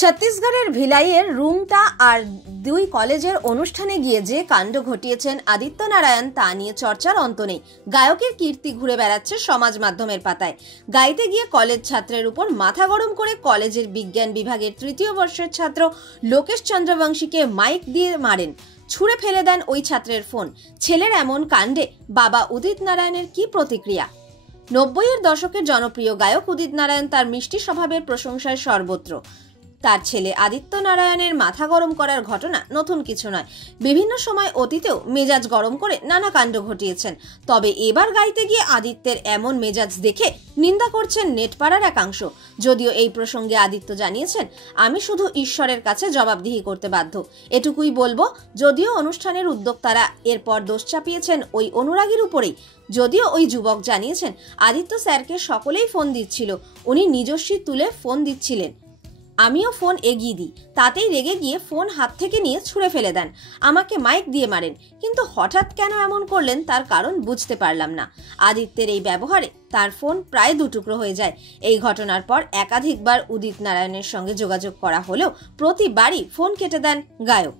ছত্তিশগড়ের ভিলাইয়ের রুংটা আর দুই কলেজের অনুষ্ঠানে গিয়ে যে কাণ্ড ঘটিয়েছেন আদিত্য নারায়ণ তা নিয়ে চর্চার অন্ত নেই। গায়কের কীর্তি ঘুরে বেড়াচ্ছে সমাজ মাধ্যমের পাতায়। গাইতে গিয়ে কলেজ ছাত্রের উপর মাথা গরম করে কলেজের বিজ্ঞান বিভাগের তৃতীয় বর্ষের ছাত্র লোকেশ চন্দ্রবংশীকে মাইক দিয়ে মারেন, ছুঁড়ে ফেলে দেন ওই ছাত্রের ফোন। ছেলের এমন কাণ্ডে বাবা উদিত নারায়ণের কি প্রতিক্রিয়া? 90-এর দশকের জনপ্রিয় গায়ক উদিত নারায়ণ তার মিষ্টি স্বভাবের প্রশংসায় সর্বত্র। তার ছেলে আদিত্য নারায়ণের মাথা গরম করার ঘটনা নতুন কিছু নয়। বিভিন্ন সময় অতীতেও মেজাজ গরম করে নানা কাণ্ড ঘটিয়েছেন। তবে এবার গাইতে গিয়ে আদিত্যের এমন মেজাজ দেখে নিন্দা করছেন নেটপাড়ার একাংশ। যদিও এই প্রসঙ্গে আদিত্য জানিয়েছেন, আমি শুধু ঈশ্বরের কাছে জবাবদিহি করতে বাধ্য, এটুকুই বলবো। যদিও অনুষ্ঠানের উদ্যোক্তারা এরপর দোষ চাপিয়েছেন ওই অনুরাগীর উপরেই। যদিও ওই যুবক জানিয়েছেন, আদিত্য স্যারকে সকলেই ফোন দিচ্ছিল, উনি নিজস্বী তুলে ফোন দিচ্ছিলেন, আমিও ফোন এগিয়ে দিই, তাতেই রেগে গিয়ে ফোন হাত থেকে নিয়ে ছুঁড়ে ফেলে দেন, আমাকে মাইক দিয়ে মারেন। কিন্তু হঠাৎ কেন এমন করলেন তার কারণ বুঝতে পারলাম না। আদিত্যের এই ব্যবহারে তার ফোন প্রায় দুটুকরো হয়ে যায়। এই ঘটনার পর একাধিকবার উদিত নারায়ণের সঙ্গে যোগাযোগ করা হলেও প্রতিবারই ফোন কেটে দেন গায়ক।